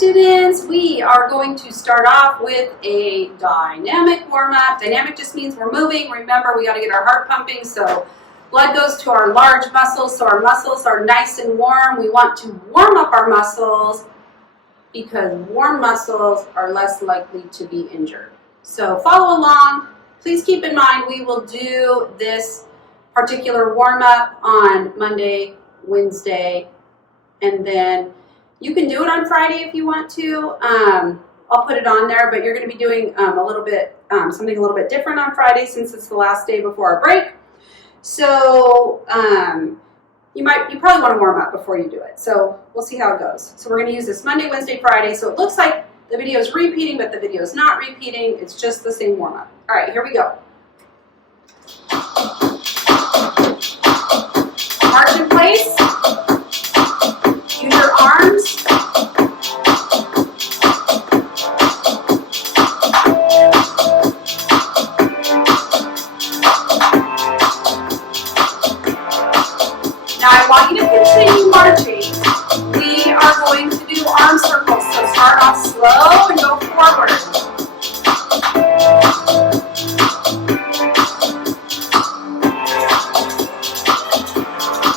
students, we are going to start off with a dynamic warm-up. Dynamic just means we're moving. Remember, we got to get our heart pumping so blood goes to our large muscles so our muscles are nice and warm. We want to warm up our muscles because warm muscles are less likely to be injured. So follow along. Please keep in mind we will do this particular warm-up on Monday, Wednesday, and then you can do it on Friday if you want to. I'll put it on there, but you're going to be doing something a little bit different on Friday since it's the last day before our break. So you probably want to warm up before you do it. So we'll see how it goes. So we're going to use this Monday, Wednesday, Friday. So it looks like the video is repeating, but the video is not repeating. It's just the same warm up. All right, here we go. March in place. Use your arms. Now I want you to continue marching. We are going to do arm circles. So start off slow and go forward.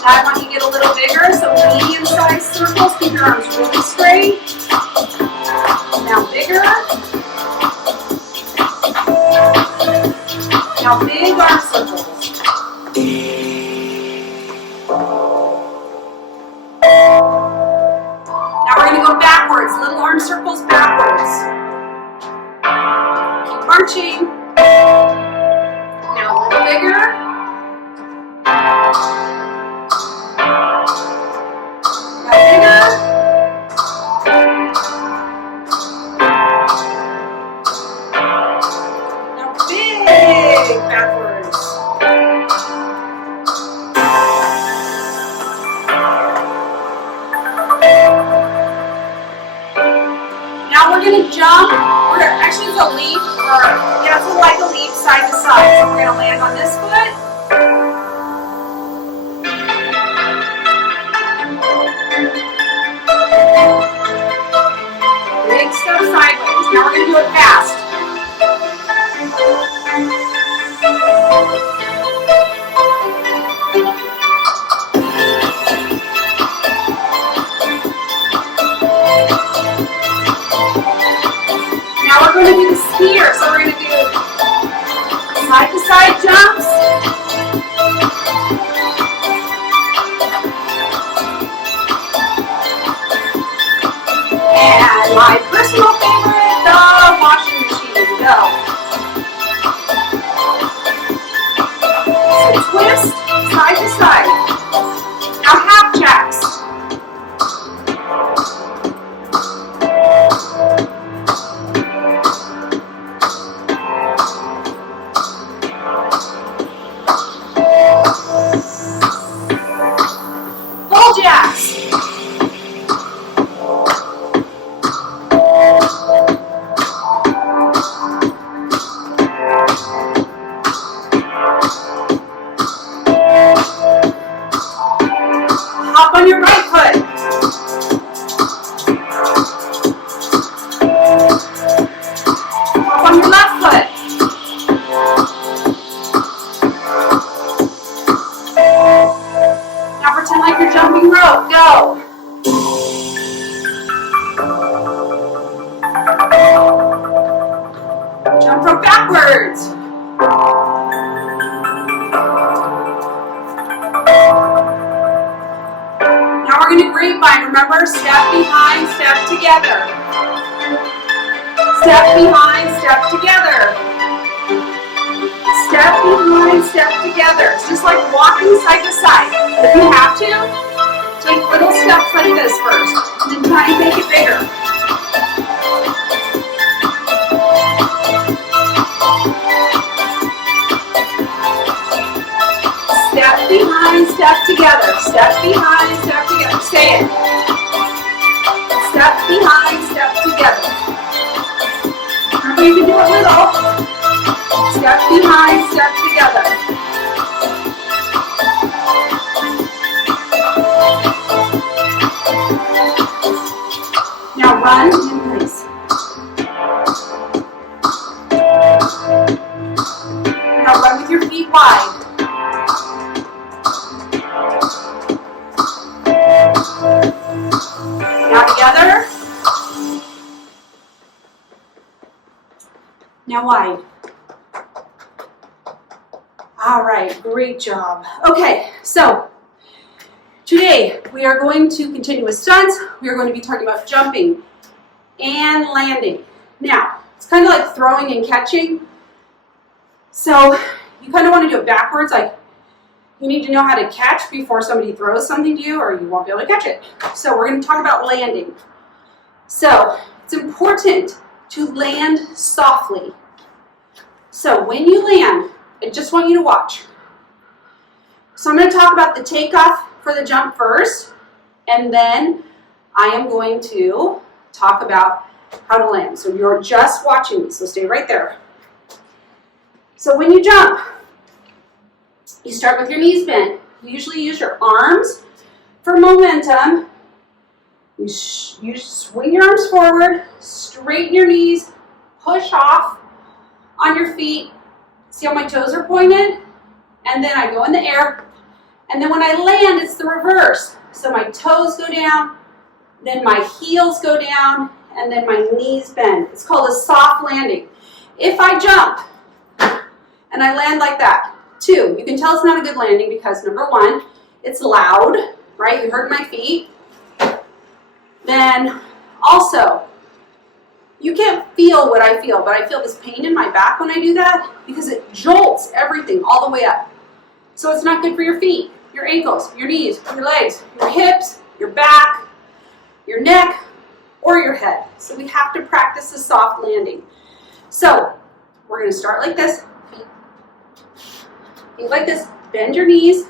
Now I want you to get a little bigger, so medium-sized circles. Keep your arms really straight. Now bigger. Now big arm circles. Now we're going to go backwards. Little arm circles backwards. Keep marching. Now a little bigger. Actually, it's a leap, it's like a leap side to side. So we're going to land on this foot. Big step sideways. Now we're going to do it fast. Now we're going to do the skier, so we're going to do side-to-side jumps. And my personal favorite, the washing machine. Go. So twist, side-to-side. Now half jacks. Hop on your right foot. Hop on your left foot. Now pretend like you're jumping rope. Go. Jump rope backwards. Now we're going to grapevine. Remember, step behind, step together. Step behind, step together. Step behind, step together. It's just like walking side to side. If you have to, take little steps like this first, and then try and make it bigger. Step behind, step together. Step behind, step together. Say it. Step behind, step together. Remember, you can do a little. Step behind, step together. Now run in place. Now run with your feet wide. Now together. Now wide. All right, great job. Okay, so today we are going to continue with stunts. We are going to be talking about jumping and landing. Now, it's kind of like throwing and catching. So you kind of want to do it backwards, like you need to know how to catch before somebody throws something to you or you won't be able to catch it. So we're going to talk about landing. So it's important to land softly. So when you land, I just want you to watch. So I'm going to talk about the takeoff for the jump first, and then I am going to talk about how to land. So you're just watching me, so stay right there. So when you jump, you start with your knees bent. You usually use your arms for momentum. You swing your arms forward, straighten your knees, push off on your feet. See how my toes are pointed? And then I go in the air. And then when I land, it's the reverse. So my toes go down, then my heels go down, and then my knees bend. It's called a soft landing. If I jump and I land like that, 2, you can tell it's not a good landing because number 1, it's loud, right? You heard my feet. Then also, you can't feel what I feel, but I feel this pain in my back when I do that because it jolts everything all the way up. So it's not good for your feet, your ankles, your knees, your legs, your hips, your back, your neck, or your head. So we have to practice a soft landing. So we're going to start like this. Feet like this. Bend your knees.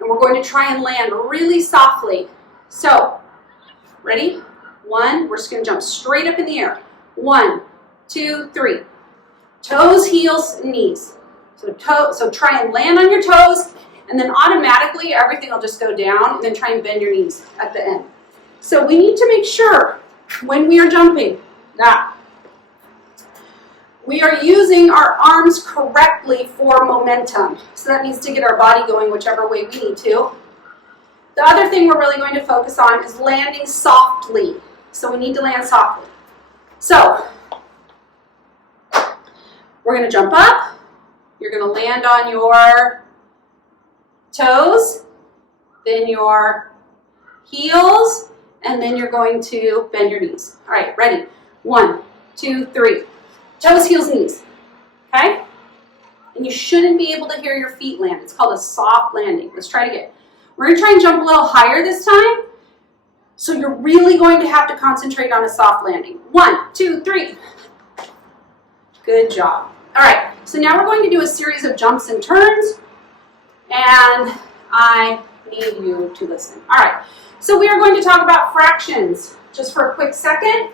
And we're going to try and land really softly. So, ready? 1, we're just going to jump straight up in the air. 1, 2, 3. Toes, heels, and knees. So try and land on your toes, and then automatically everything will just go down, and then try and bend your knees at the end. So we need to make sure when we are jumping that we are using our arms correctly for momentum. So that means to get our body going whichever way we need to. The other thing we're really going to focus on is landing softly. So we need to land softly. So we're going to jump up. You're going to land on your toes, then your heels, and then you're going to bend your knees. All right, ready? 1, 2, 3. Toes, heels, knees. Okay? And you shouldn't be able to hear your feet land. It's called a soft landing. Let's try it again. We're going to try and jump a little higher this time. So you're really going to have to concentrate on a soft landing. 1, 2, 3. Good job. All right, so now we're going to do a series of jumps and turns, and I need you to listen. All right, so we are going to talk about fractions just for a quick second.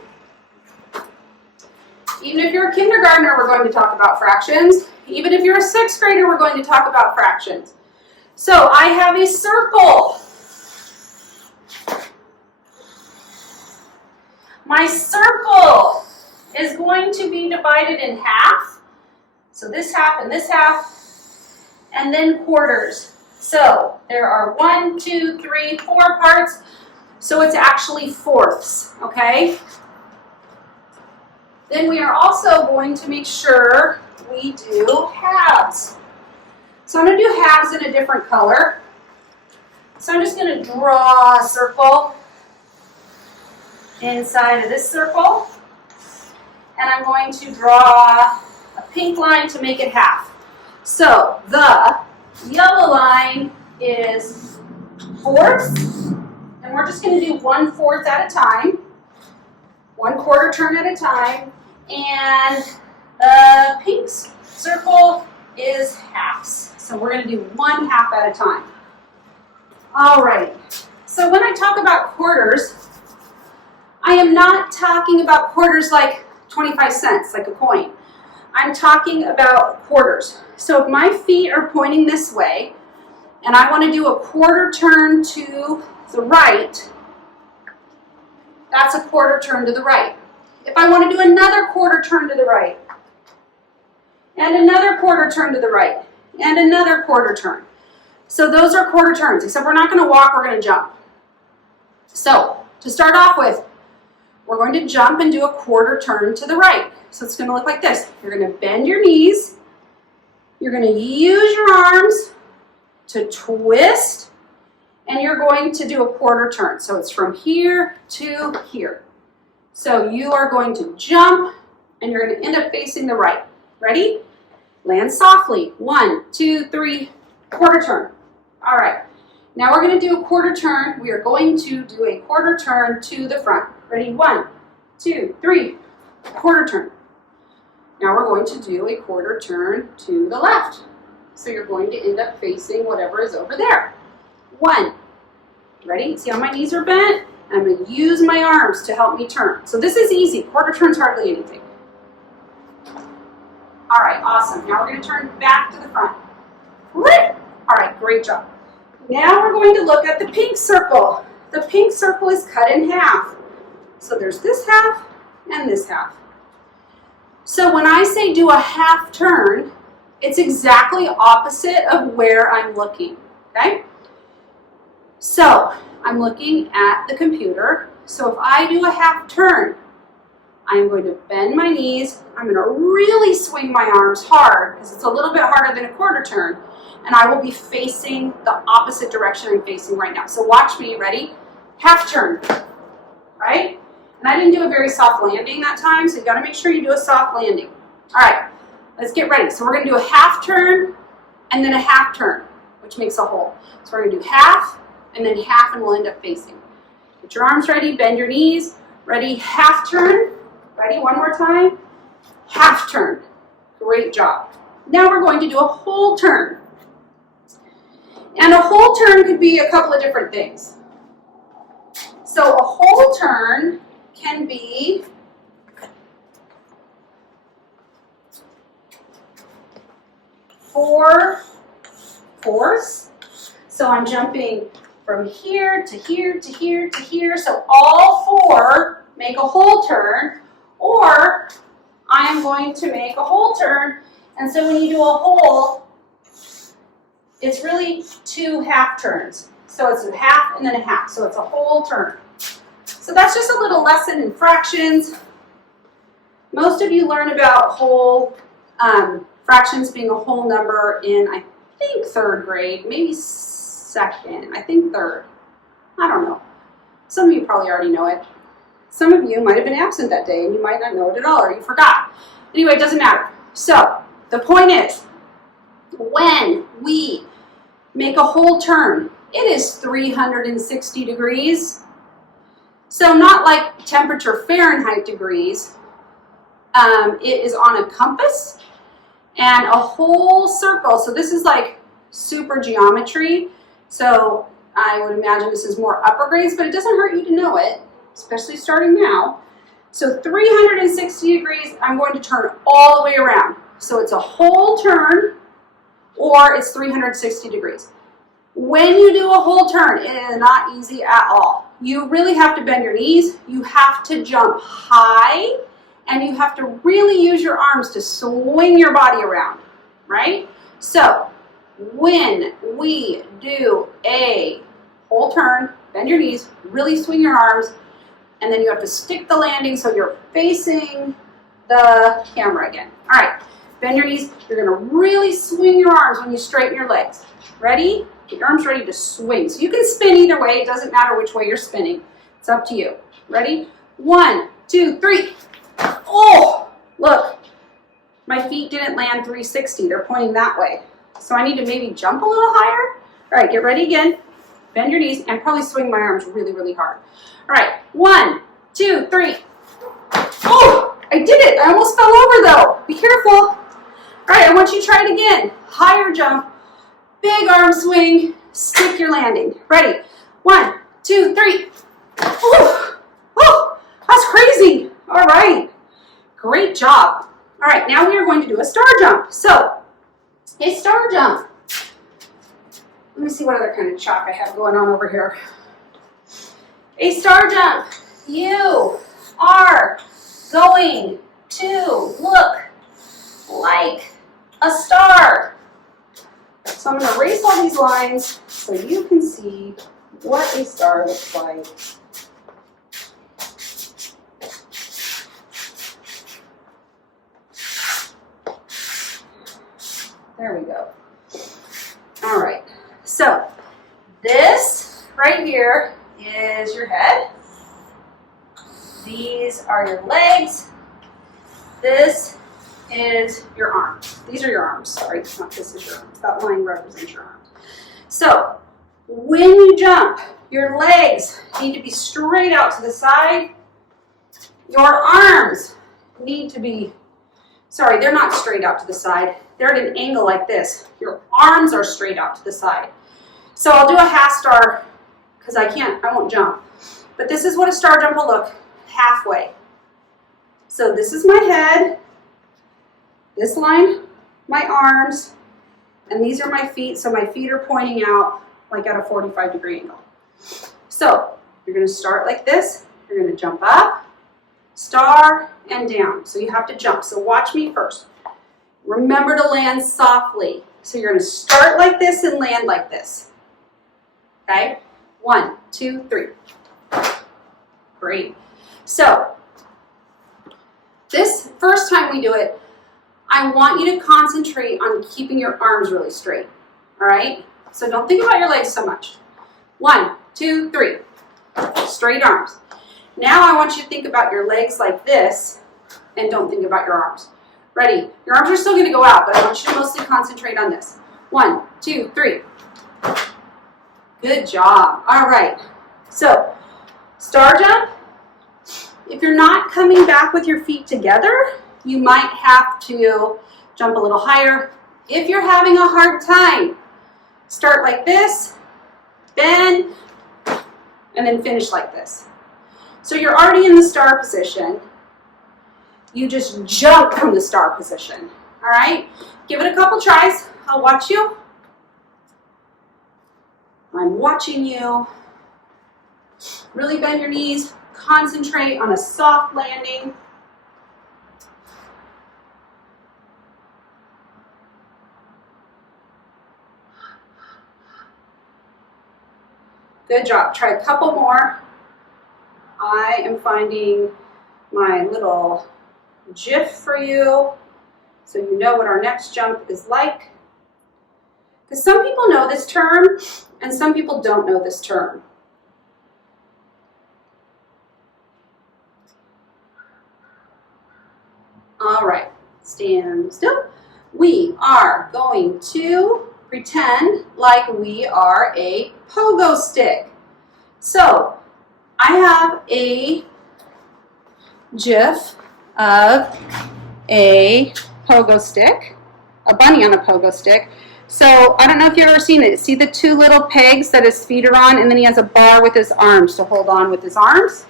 Even if you're a kindergartner, we're going to talk about fractions. Even if you're a 6th grader, we're going to talk about fractions. So I have a circle. My circle is going to be divided in half. So this half, and then quarters. So there are 1, 2, 3, 4 parts. So it's actually fourths, okay? Then we are also going to make sure we do halves. So I'm going to do halves in a different color. So I'm just going to draw a circle inside of this circle. And I'm going to draw a pink line to make it half. So the yellow line is fourths, and we're just going to do 1/4 at a time, 1/4 turn at a time, and the pink circle is halves. So we're going to do 1/2 at a time. All right. So when I talk about quarters, I am not talking about quarters like 25 cents, like a coin. I'm talking about quarters. So if my feet are pointing this way, and I want to do a 1/4 turn to the right, that's a quarter turn to the right. If I want to do another quarter turn to the right, and another quarter turn to the right, and another quarter turn. So those are quarter turns, except we're not going to walk, we're going to jump. So to start off with, we're going to jump and do a quarter turn to the right. So it's going to look like this. You're going to bend your knees. You're going to use your arms to twist, and you're going to do a quarter turn. So it's from here to here. So you are going to jump, and you're going to end up facing the right. Ready? Land softly. 1, 2, 3, quarter turn. All right. Now we're going to do a quarter turn. We are going to do a quarter turn to the front. Ready? 1, 2, 3, quarter turn. Now we're going to do a quarter turn to the left. So you're going to end up facing whatever is over there. 1. Ready? See how my knees are bent? I'm going to use my arms to help me turn. So this is easy. Quarter turn's hardly anything. All right, awesome. Now we're going to turn back to the front. All right, great job. Now we're going to look at the pink circle. The pink circle is cut in half. So there's this half and this half. So when I say do a half turn, it's exactly opposite of where I'm looking, okay? So I'm looking at the computer. So if I do a half turn, I'm going to bend my knees. I'm going to really swing my arms hard because it's a little bit harder than a quarter turn. And I will be facing the opposite direction I'm facing right now. So watch me, ready? Half turn, right? And I didn't do a very soft landing that time, so you got to make sure you do a soft landing. All right, let's get ready. So we're going to do a half turn and then a half turn, which makes a whole. So we're going to do half and then half, and we'll end up facing. Get your arms ready, bend your knees. Ready, half turn. Ready, one more time. Half turn. Great job. Now we're going to do a whole turn. And a whole turn could be a couple of different things. So a whole turn can be four fourths. So I'm jumping from here to here to here to here. So all four make a whole turn, or I am going to make a whole turn. And so when you do a whole, it's really 2 half turns. So it's a half and then a half. So it's a whole turn. So that's just a little lesson in fractions. Most of you learn about whole fractions being a whole number in, I think, 3rd grade, maybe 2nd, I think 3rd. I don't know. Some of you probably already know it. Some of you might have been absent that day and you might not know it at all, or you forgot. Anyway, it doesn't matter. So the point is, when we make a whole turn, it is 360 degrees. So not like temperature Fahrenheit degrees. It is on a compass and a whole circle. So this is like super geometry. So I would imagine this is more upper grades, but it doesn't hurt you to know it, especially starting now. So 360 degrees, I'm going to turn all the way around. So it's a whole turn, or it's 360 degrees. When you do a whole turn, it is not easy at all. You really have to bend your knees, you have to jump high, and you have to really use your arms to swing your body around, right? So when we do a whole turn, bend your knees, really swing your arms, and then you have to stick the landing so you're facing the camera again. All right, bend your knees. You're gonna really swing your arms when you straighten your legs. Ready? Get your arms ready to swing. So you can spin either way. It doesn't matter which way you're spinning. It's up to you. Ready? 1, 2, 3. Oh, look. My feet didn't land 360. They're pointing that way. So I need to maybe jump a little higher. All right, get ready again. Bend your knees and probably swing my arms really, really hard. All right, 1, 2, 3. Oh, I did it. I almost fell over though. Be careful. All right, I want you to try it again. Higher jump. Big arm swing, stick your landing. Ready? 1, 2, 3. Oh, that's crazy. All right, great job. All right, now we are going to do a star jump. So, a star jump. Let me see what other kind of chalk I have going on over here. A star jump. You going to look like a star. So I'm going to erase all these lines so you can see what a star looks like. There we go. All right, so this right here is your head. These are your legs. This is your arms. These are your arms, sorry, not this is your arms. That line represents your arms. So when you jump, your legs need to be straight out to the side. Your arms need to be, sorry, they're not straight out to the side. They're at an angle like this. Your arms are straight out to the side. So I'll do a half star because I won't jump. But this is what a star jump will look halfway. So this is my head, this line, my arms, and these are my feet. So my feet are pointing out like at a 45-degree angle. So you're going to start like this. You're going to jump up, star, and down. So you have to jump. So watch me first. Remember to land softly. So you're going to start like this and land like this. Okay? 1, 2, 3. Great. So this first time we do it, I want you to concentrate on keeping your arms really straight. All right? So don't think about your legs so much. 1, 2, 3. Straight arms. Now I want you to think about your legs like this and don't think about your arms. Ready? Your arms are still going to go out, but I want you to mostly concentrate on this. 1, 2, 3. Good job. All right. So, star jump. If you're not coming back with your feet together, you might have to jump a little higher. If you're having a hard time, start like this, bend, and then finish like this. So you're already in the star position. You just jump from the star position. All right? Give it a couple tries. I'll watch you. I'm watching you. Really bend your knees. Concentrate on a soft landing. Good job. Try a couple more. I am finding my little GIF for you so you know what our next jump is like. Because some people know this term and some people don't know this term. All right, stand still. We are going to pretend like we are a pogo stick. So I have a GIF of a pogo stick, a bunny on a pogo stick. So I don't know if you've ever seen it. See the two little pegs that his feet are on, and then he has a bar with his arms to hold on with his arms.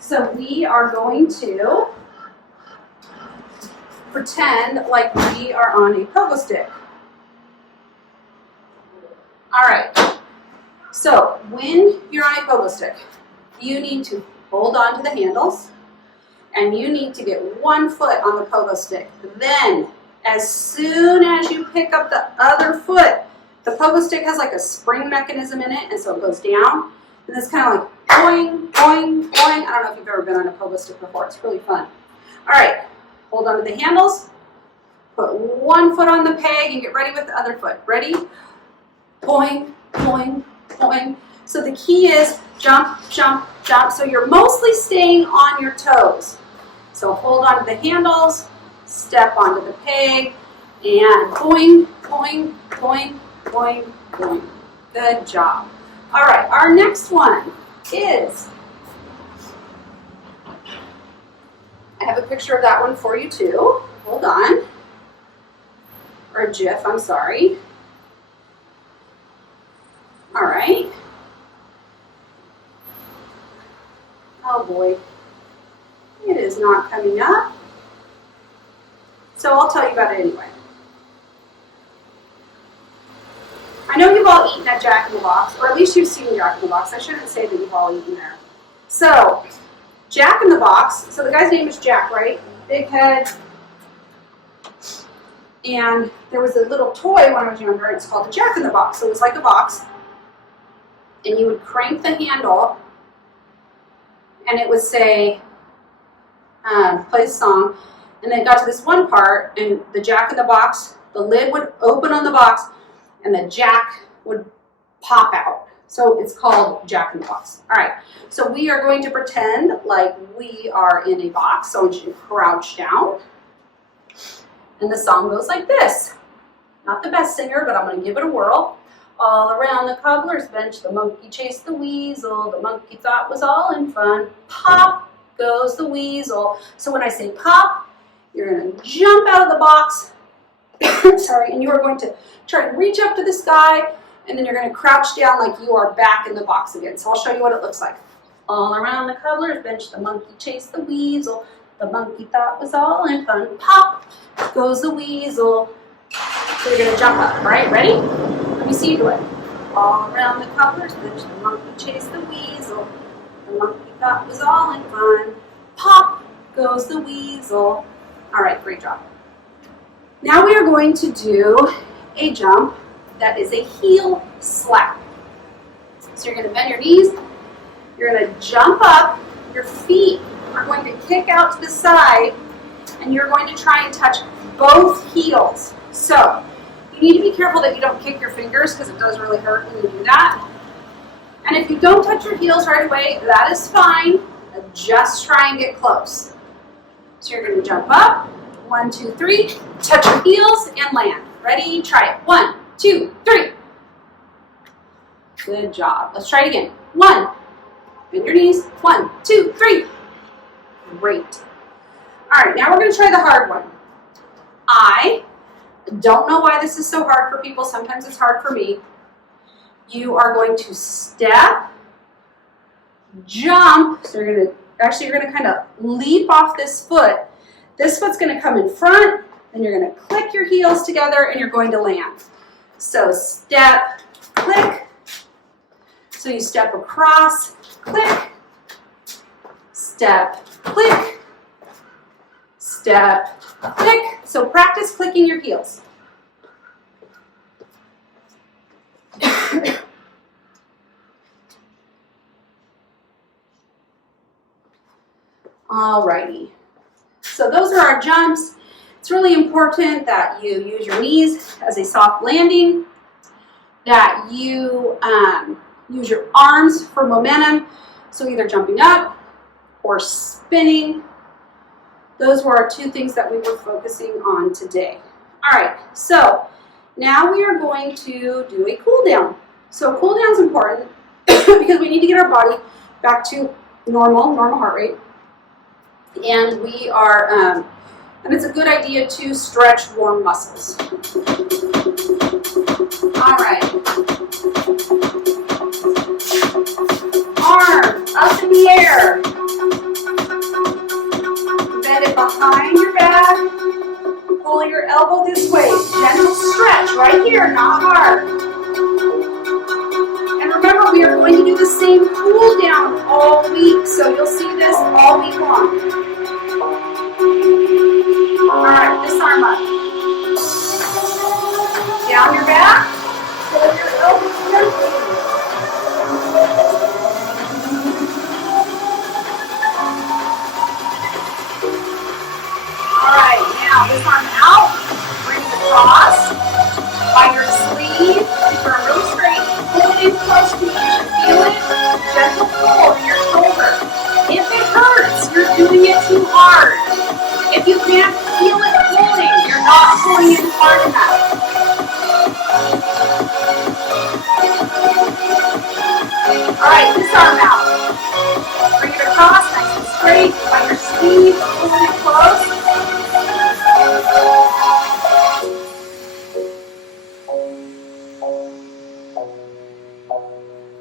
So we are going to pretend like we are on a pogo stick. All right. So when you're on a pogo stick, you need to hold on to the handles, and you need to get one foot on the pogo stick. Then, as soon as you pick up the other foot, the pogo stick has like a spring mechanism in it, and so it goes down. And it's kind of like boing, boing, boing. I don't know if you've ever been on a pogo stick before. It's really fun. All right, hold on to the handles. Put one foot on the peg and get ready with the other foot. Ready? Boing, boing, boing. So the key is jump, jump, jump. So you're mostly staying on your toes. So hold on to the handles, step onto the peg, and boing, boing, boing, boing, boing. Good job. All right, our next one is, I have a picture of that one for you too. Hold on. Or a GIF, I'm sorry. All right. Oh boy. It is not coming up. So I'll tell you about it anyway. I know you've all eaten at Jack in the Box, or at least you've seen Jack in the Box. I shouldn't say that you've all eaten there. So, Jack in the Box. So the guy's name is Jack, right? Big head. And there was a little toy when I was younger, and it's called the Jack in the Box. So it was like a box, and you would crank the handle, and it would say, play a song, and then it got to this one part, and the Jack in the Box, the lid would open on the box, and the Jack would pop out. So it's called Jack in the Box. All right, so we are going to pretend like we are in a box. So I want you to crouch down. And the song goes like this. Not the best singer, but I'm going to give it a whirl. All around the cobbler's bench, the monkey chased the weasel. The monkey thought was all in fun. Pop goes the weasel. So when I say pop, you're going to jump out of the box. Sorry, and you are going to try to reach up to the sky, and then you're going to crouch down like you are back in the box again. So I'll show you what it looks like. All around the cobbler's bench, the monkey chased the weasel. The monkey thought was all in fun. Pop goes the weasel. So you're going to jump up, right? Ready? Let me see you do it. All around the cobbler's bench, the monkey chased the weasel. The monkey thought was all in fun. Pop goes the weasel. All right, great job. Now we are going to do a jump that is a heel slap. So you're going to bend your knees. You're going to jump up. Your feet are going to kick out to the side, and you're going to try and touch both heels. So you need to be careful that you don't kick your fingers, because it does really hurt when you do that. And if you don't touch your heels right away, that is fine. Just try and get close. So you're going to jump up. 1, 2, 3. Touch your heels and land. Ready? Try it. 1, 2, 3. Good job. Let's try it again. 1. Bend your knees. 1, 2, 3. Great. All right, now we're going to try the hard one. I don't know why this is so hard for people. Sometimes it's hard for me. You are going to step, jump. So you're going to kind of leap off this foot. This foot's going to come in front, and you're going to click your heels together, and you're going to land. So step, click. So you step across, click, step, click, step, click. So practice clicking your heels. Alrighty. So those are our jumps. It's really important that you use your knees as a soft landing, that you use your arms for momentum. So either jumping up or spinning. Those were our 2 things that we were focusing on today. All right, so now we are going to do a cool down. So cool down is important because we need to get our body back to normal heart rate. And we are, and it's a good idea to stretch warm muscles. All right. Arms up in the air. Bend it behind your back. Pull your elbow this way. Gentle stretch right here, not hard. And remember, we are going to do the same cool down all week, so you'll see this all week long. All right, this arm up. Down your back. Pull your elbows gently. All right, now this arm out. Bring it across. By your sleeve, keep your arm really straight. Pull it in close to you. You should feel it. Gentle pull in your shoulder. If it hurts, you're doing it too hard. If you can't feel it pulling, you're not pulling it hard enough. All right, this arm out. Bring it across, nice and straight. By your sleeve, pull it close.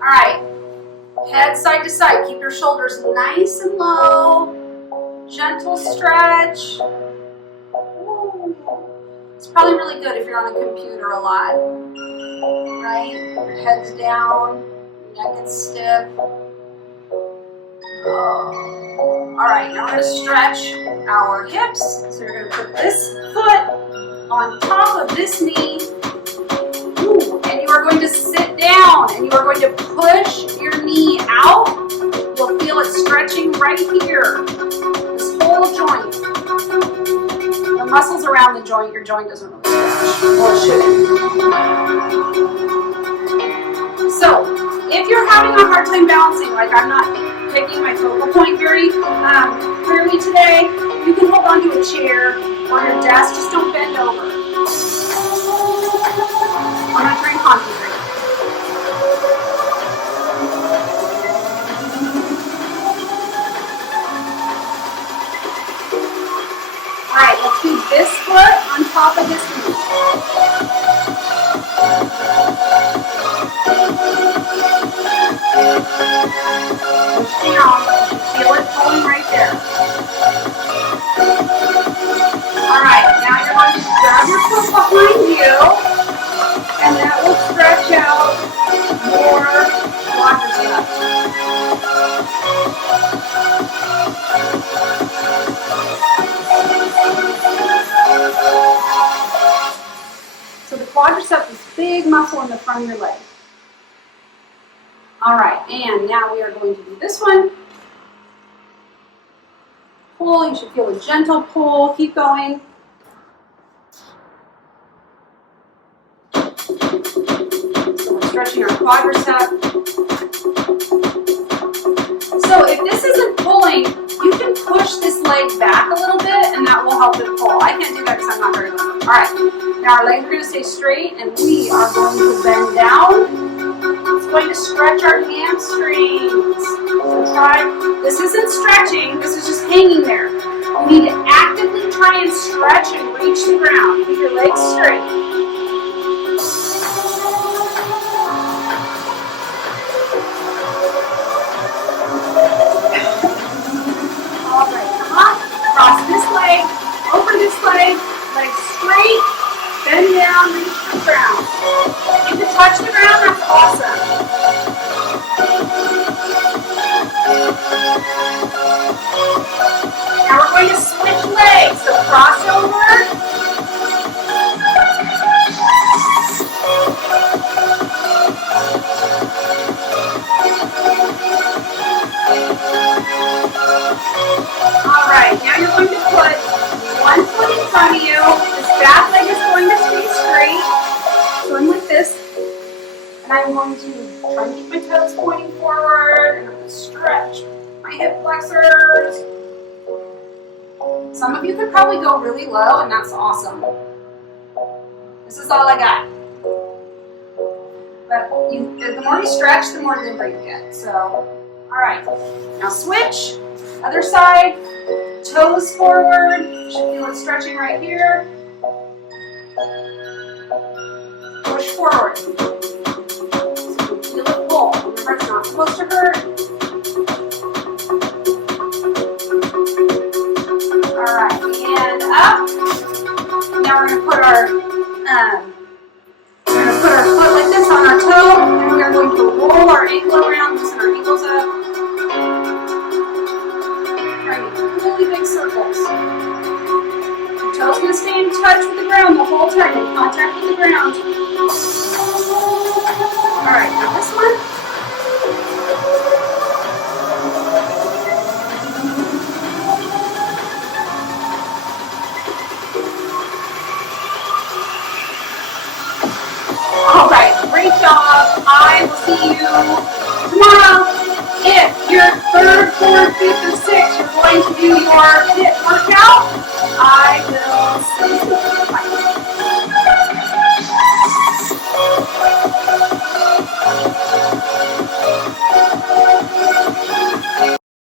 All right, head side to side. Keep your shoulders nice and low. Gentle stretch. Ooh. It's probably really good if you're on a computer a lot, right? Your head's down, your neck is stiff. Oh. right, now we're going to stretch our hips. So you're going to put this foot on top of this knee. Ooh, and you are going to sit down and you are going to push your knee out. You'll feel it stretching right here. This whole joint. The muscles around the joint, your joint doesn't really stretch, or it shouldn't. So, if you're having a hard time balancing, like I'm not picking my focal point very clearly today, you can hold onto a chair or your desk, just don't bend over. I'm going to drink concentrate. Alright, let's do this foot on top of this knee. Push down, feel it pulling right there. Alright, now you're going to grab your foot behind you, and that will stretch out more quadriceps. So the quadriceps is a big muscle in the front of your leg. All right, and now we are going to do this one. Pull, you should feel a gentle pull. Keep going. So we're stretching our quadriceps. So if this isn't pulling, you can push this leg back a little bit and that will help it pull. I can't do that because I'm not very good. All right, now our legs are going to stay straight and we are going to bend down. It's going to stretch our hamstrings. So try, this isn't stretching, this is just hanging there. You need to actively try and stretch and reach the ground. Keep your legs straight. All right, come on. Cross this leg, over this leg, legs straight, bend down, reach the ground. If you touch the ground, that's awesome. Now we're going to switch legs, so cross over. All right, now you're going to put one foot in front of you. This back leg is going to stay straight. So I'm like this. And I'm going to try and keep my toes pointing forward. And I'm going to stretch my hip flexors. Some of you could probably go really low, and that's awesome. This is all I got. But the more you stretch, the more limber you get. So, all right. Now switch. Other side. Toes forward. You should feel it stretching right here. Push forward. Feel it pull. Remember, it's not supposed to hurt. Alright, and up. Now we're going to put our foot like this on our toe, and we are going to roll our ankle around, loosen our ankles up. Try to make really big circles. Your toe's going to stay in touch with the ground the whole time, in contact with the ground. Alright, now this one. Alright, great job. I will see you tomorrow. If you're third, fourth, fifth, or sixth, you're going to do your